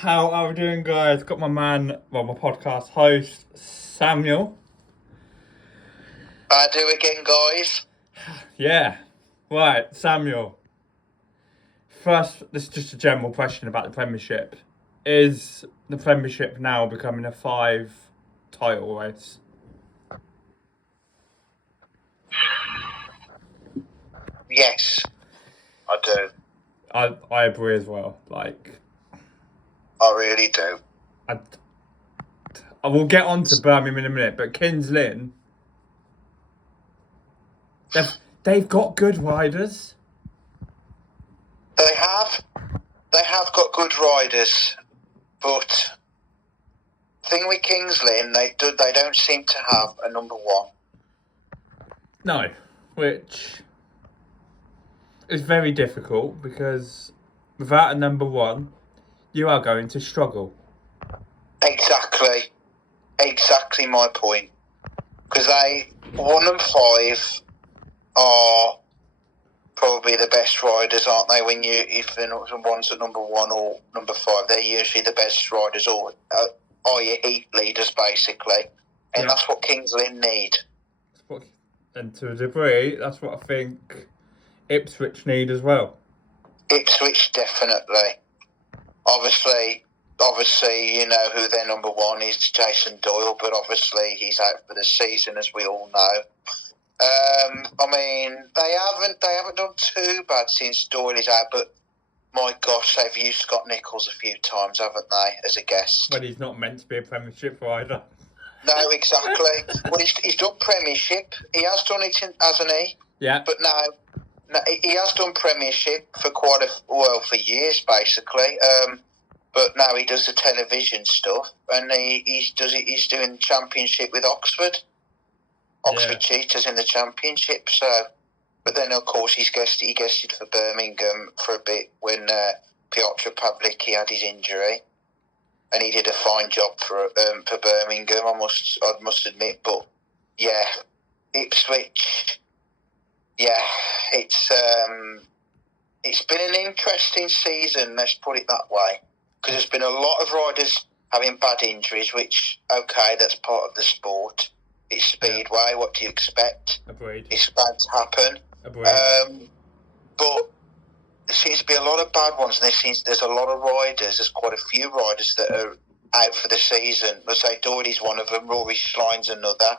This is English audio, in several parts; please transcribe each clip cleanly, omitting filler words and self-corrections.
How are we doing, guys? Got my my podcast host, Samuel. I do again, guys. Yeah. Right, Samuel. First, this is just a general question about the Premiership. Is the Premiership now becoming a 5 title race? Yes, I do. I agree as well. I really do. I will get on to Birmingham in a minute, but Kings Lynn, they've got good riders. They have. They have got good riders, but the thing with Kings Lynn, they don't seem to have a number one. No, which is very difficult because without a number one, you are going to struggle. Exactly my point. Because 1 and 5 are probably the best riders, aren't they? If the one's at number 1 or number 5, they're usually the best riders, or are your heat leaders basically, and that's what Kings Lynn need. And to a degree, that's what I think Ipswich need as well. Ipswich definitely. Obviously, you know who their number 1 is, Jason Doyle, but obviously he's out for the season, as we all know. I mean, they haven't done too bad since Doyle is out, but my gosh, they've used Scott Nichols a few times, haven't they, as a guest? When he's not meant to be a Premiership rider. No, exactly. Well, he's done Premiership. He has done it, hasn't he? Yeah. But no, he has done Premiership for for years, basically. But now he does the television stuff, and he's doing Championship with Oxford. Oxford Cheetahs in the Championship. So, but then of course he guested for Birmingham for a bit when Piotr Pavlicki had his injury, and he did a fine job for Birmingham. I must admit, but yeah, Ipswich. Yeah, it's been an interesting season. Let's put it that way, because there's been a lot of riders having bad injuries, which that's part of the sport. It's speedway. What do you expect? Agreed. It's bound to happen. Agreed. But there seems to be a lot of bad ones, and there's a lot of riders. There's quite a few riders that are out for the season. Let's say Doherty's one of them. Rory Schline's another.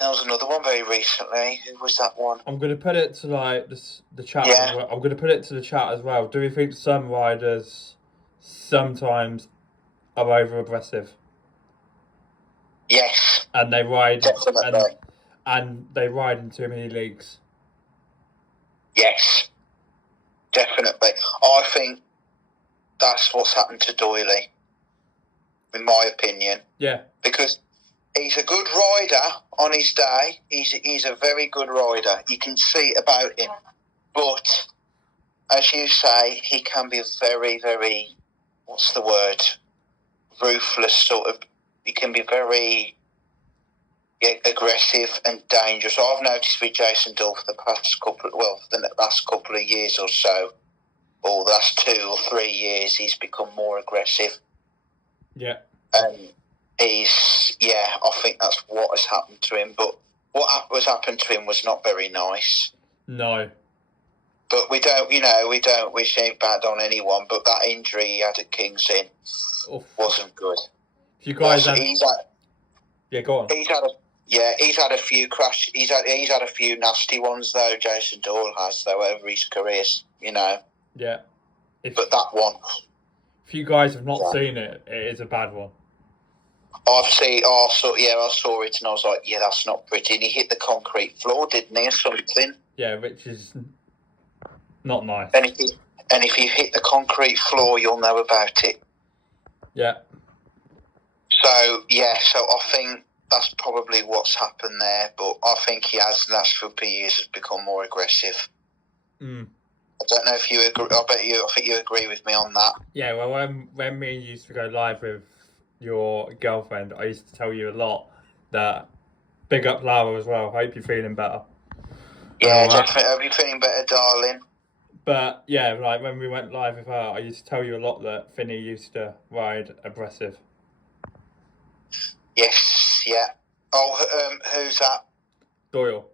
There was another one very recently. Who was that one? I'm going to put it to the chat. Yeah. As well. I'm going to put it to the chat as well. Do we think some riders sometimes are over aggressive? Yes. And they ride definitely. And they ride in too many leagues. Yes. Definitely. I think that's what's happened to Doyley, in my opinion. Yeah. Because he's a good rider on his day. He's a very good rider. You can see it about him. But, as you say, he can be very, very, what's the word? Ruthless, sort of. He can be very aggressive and dangerous. I've noticed with Jason Doyle for the last couple of years or so, or the last 2 or 3 years, he's become more aggressive. Yeah. And I think that's what has happened to him. But what has happened to him was not very nice. No. But we don't wish any bad on anyone. But that injury he had at Kings Lynn wasn't good. If you guys go on. He's had a few crash. He's had a few nasty ones though. Jason Doyle has though over his career, Yeah. But that one. If you guys have not seen it, it is a bad one. I saw it and I was like, yeah, that's not pretty. And he hit the concrete floor, didn't he, or something? Yeah, which is not nice. And if you hit the concrete floor, you'll know about it. Yeah. So I think that's probably what's happened there. But I think he has, the last few years, has become more aggressive. Mm. I don't know if you agree. I think you agree with me on that. Yeah, well, when me and you used to go live with your girlfriend, I used to tell you a lot that big up Lara as well. Hope you're feeling better. Yeah, definitely. Hope you're feeling better, darling. But yeah, like when we went live with her, I used to tell you a lot that Finney used to ride aggressive. Yes, yeah. Oh, who's that? Doyle.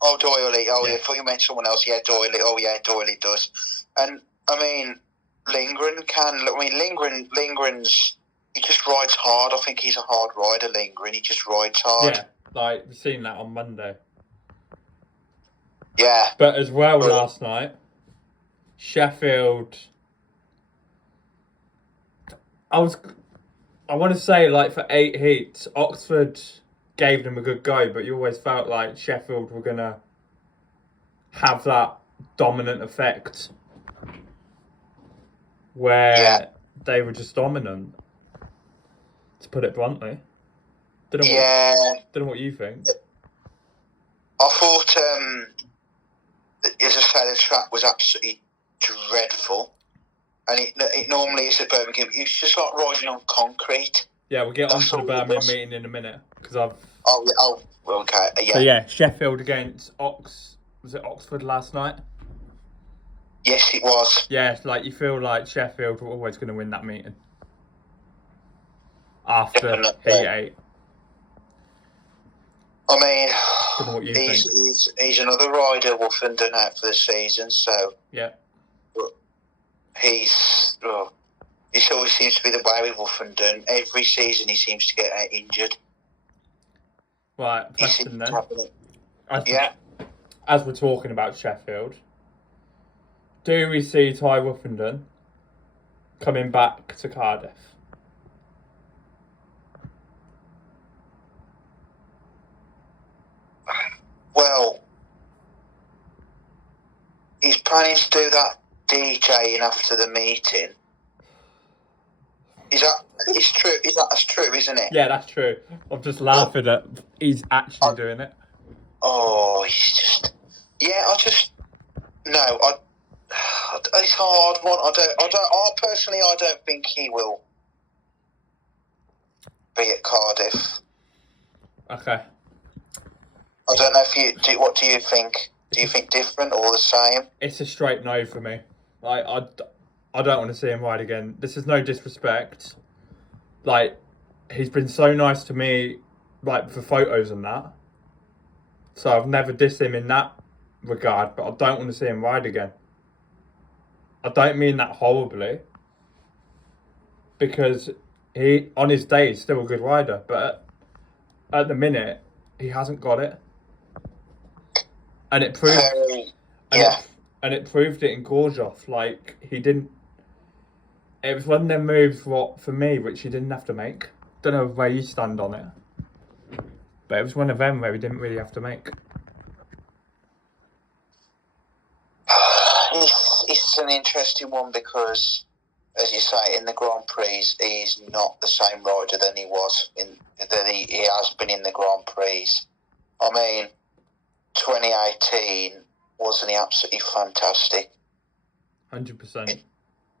Oh, Doyley. Oh, yeah. Yeah. I thought you meant someone else. Yeah, Doyley. Oh, yeah, Doyley does. And, I mean, Lindgren can... I mean, Lindgren's... He just rides hard. I think he's a hard rider, Lindgren. He just rides hard. Yeah, like, we've seen that on Monday. Yeah. But as well last night, Sheffield... I want to say, like, for 8 heats, Oxford gave them a good go, but you always felt like Sheffield were going to have that dominant effect where they were just dominant, to put it bluntly. Don't know what you think. I thought, as I say, the track was absolutely dreadful. And it normally is at Birmingham. It's just like riding on concrete. Yeah, we'll get on to the Birmingham meeting in a minute. Because I've... Okay, yeah. So yeah, Sheffield against was it Oxford last night? Yes, it was. Yeah, like you feel like Sheffield were always going to win that meeting. After Heat 8. I mean, don't know what you think. He's another rider Wolfenden out for the season, so... Yeah. It always seems to be the way with Wolfenden. Every season he seems to get injured. Right, question then. Yeah. As we're talking about Sheffield, do we see Ty Wolfenden coming back to Cardiff? Well, he's planning to do that DJing after the meeting. It's true, that's true, isn't it? Yeah, that's true. I'm just laughing at he's actually doing it. Oh, he's just... Yeah, no, it's a hard one. I don't think he will be at Cardiff. Okay. I don't know if what do you think? Do you think different or the same? It's a straight no for me. Like, I don't want to see him ride again. This is no disrespect. Like, he's been so nice to me, like, for photos and that. So I've never dissed him in that regard, but I don't want to see him ride again. I don't mean that horribly. Because he, on his day, is still a good rider. But at the minute, he hasn't got it. And it proved... And it proved it in Gorzoff. Like, he didn't... It was one of them moves, for me, which he didn't have to make. Don't know where you stand on it. But it was one of them where he didn't really have to make. It's an interesting one because, as you say, in the Grand Prix, he's not the same rider than he was, he has been in the Grand Prix. I mean, 2018... wasn't he absolutely fantastic? 100%.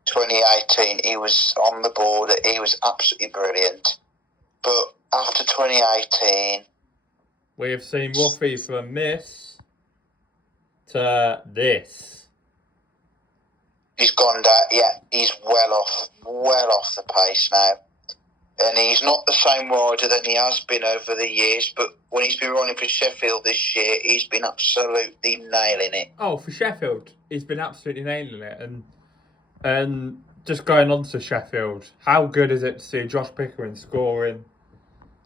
2018, he was on the board. He was absolutely brilliant. But after 2018... we have seen Woffy from this to this. He's gone down. Yeah, he's well off the pace now. And he's not the same rider than he has been over the years, but when he's been running for Sheffield this year, he's been absolutely nailing it. Oh, for Sheffield, he's been absolutely nailing it. And just going on to Sheffield, how good is it to see Josh Pickering scoring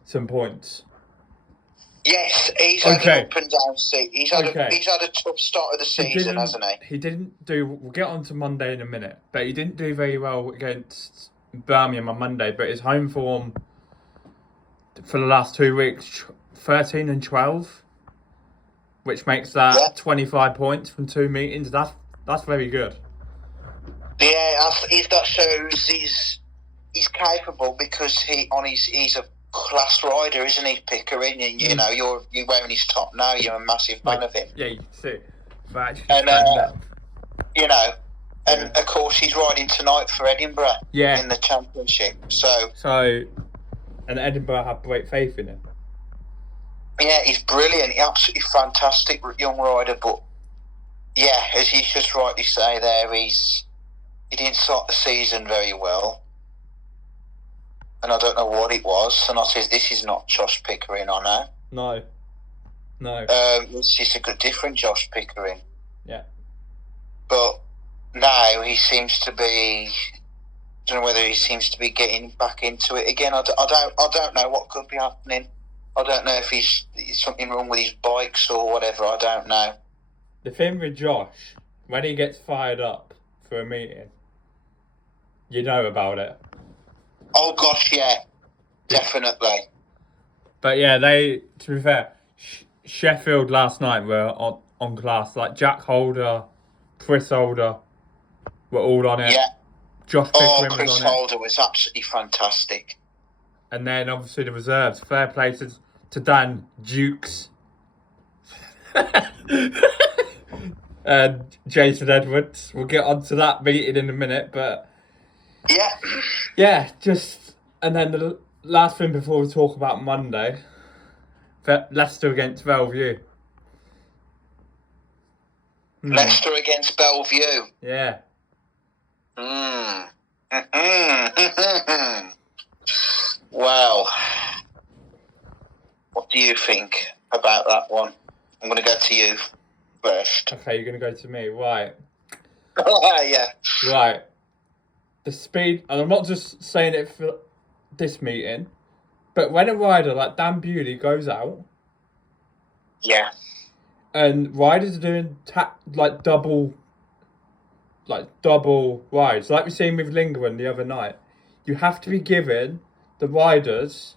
some points? Yes, he's had an up and down season. He's had a tough start of the season, hasn't he? He didn't do... We'll get on to Monday in a minute, but he didn't do very well against Birmingham on Monday, but his home form for the last 2 weeks, 13 and 12, which makes that 25 points from 2 meetings. That's very good. Yeah, that shows he's capable because he's a class rider, isn't he, Pickering? And you know, you're wearing his top now. You're a massive fan of him. Yeah, you can see. But and you know. And, of course, he's riding tonight for Edinburgh in the championship. So, and Edinburgh have great faith in him. Yeah, he's brilliant. He's absolutely fantastic young rider, but Yeah, as you just rightly say there, he didn't start the season very well. And I don't know what it was. And I says, this is not Josh Pickering, I know. No. It's just a good, different Josh Pickering. Yeah. But now he seems to be... I don't know whether he seems to be getting back into it again. I don't know what could be happening. I don't know if he's something wrong with his bikes or whatever. I don't know. The thing with Josh, when he gets fired up for a meeting, you know about it. Oh gosh, yeah, definitely. But yeah, to be fair, Sheffield last night were on class. Like Jack Holder, Chris Holder were all on it. Yeah. Josh Pickering Chris was on Holder was absolutely fantastic. And then obviously the reserves. Fair play to Dan Dukes. And Jason Edwards. We'll get onto that meeting in a minute, but yeah, and then the last thing before we talk about Monday, Leicester against Bellevue. Leicester against Bellevue. Yeah. Well, what do you think about that one? I'm going to go to you first. Okay, you're going to go to me, right? Yeah. Right. The speed, and I'm not just saying it for this meeting, but when a rider like Dan Bewley goes out, yeah, and riders are doing double rides, like we seen with Lingren the other night, you have to be giving the riders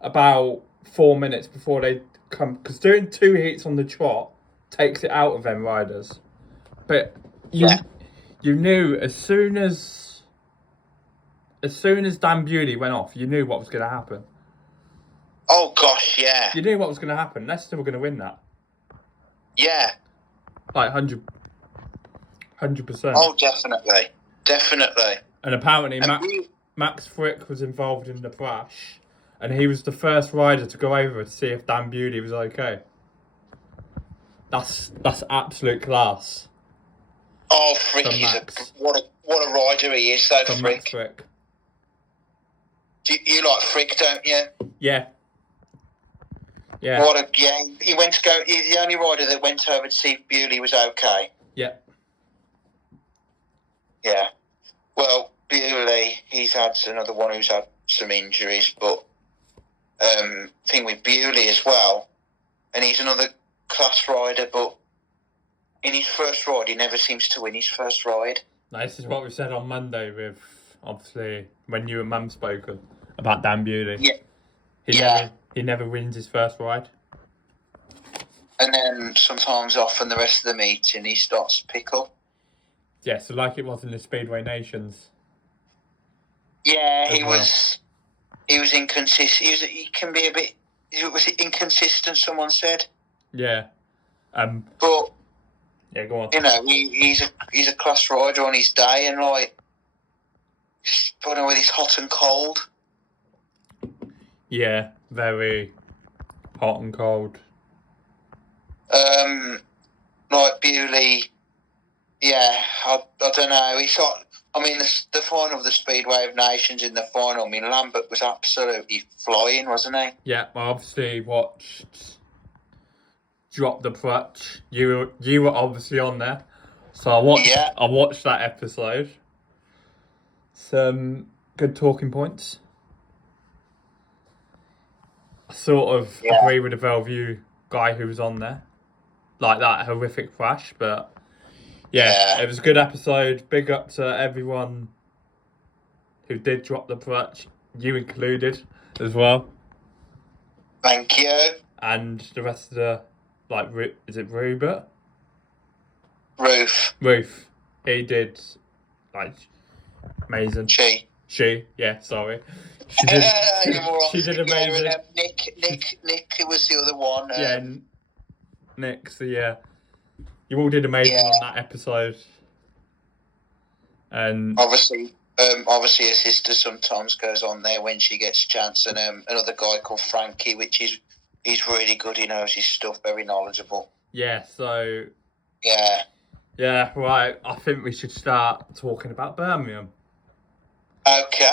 about 4 minutes before they come, because doing 2 heats on the trot takes it out of them riders. But you knew as soon as Dan Bewley went off, you knew what was going to happen. Oh gosh, yeah. You knew what was going to happen. Leicester were going to win that. Yeah. Like 100%. Oh, definitely. And apparently Max Frick was involved in the crash, and he was the first rider to go over to see if Dan Bewley was okay. That's absolute class. Oh, Frick what a rider he is, though, Frick. Max Frick. You like Frick, don't you? Yeah. He went to go. He's the only rider that went over to see if Bewley was okay. Yeah. Yeah. Well, Bewley, he's had another one who's had some injuries, but thing with Bewley as well, and he's another class rider, but in his first ride, he never seems to win his first ride. Now, this is what we said on Monday with, obviously, when you and Mum spoke about Dan Bewley. Yeah. He never wins his first ride. And then sometimes often the rest of the meeting, he starts to pick up. Yeah, so like it was in the Speedway Nations. Yeah, he was inconsistent. He can be a bit... Was it inconsistent, someone said? Yeah. But... Yeah, go on. You know, he's a class rider on his day, and like... I don't know whether he's hot and cold. Yeah, very hot and cold. Like Bewley, I don't know. He's got. I mean, the final of the Speedway of Nations in the final. I mean, Lambert was absolutely flying, wasn't he? Yeah, I obviously watched Drop the Crutch. You were obviously on there, so I watched that episode. Some good talking points. I sort of agree with the Bellevue guy who was on there. Like that horrific crash, but it was a good episode. Big up to everyone who did drop the crutch, you included as well. Thank you. And the rest of the, is it Rupert? Ruth. He did, amazing. She, yeah, sorry. She did amazing. Nick was the other one. Nick, so yeah. You all did amazing on that episode. And obviously her sister sometimes goes on there when she gets a chance, and another guy called Frankie, he's really good, he knows his stuff, very knowledgeable. Yeah, so Yeah. Yeah, right. I think we should start talking about Birmingham.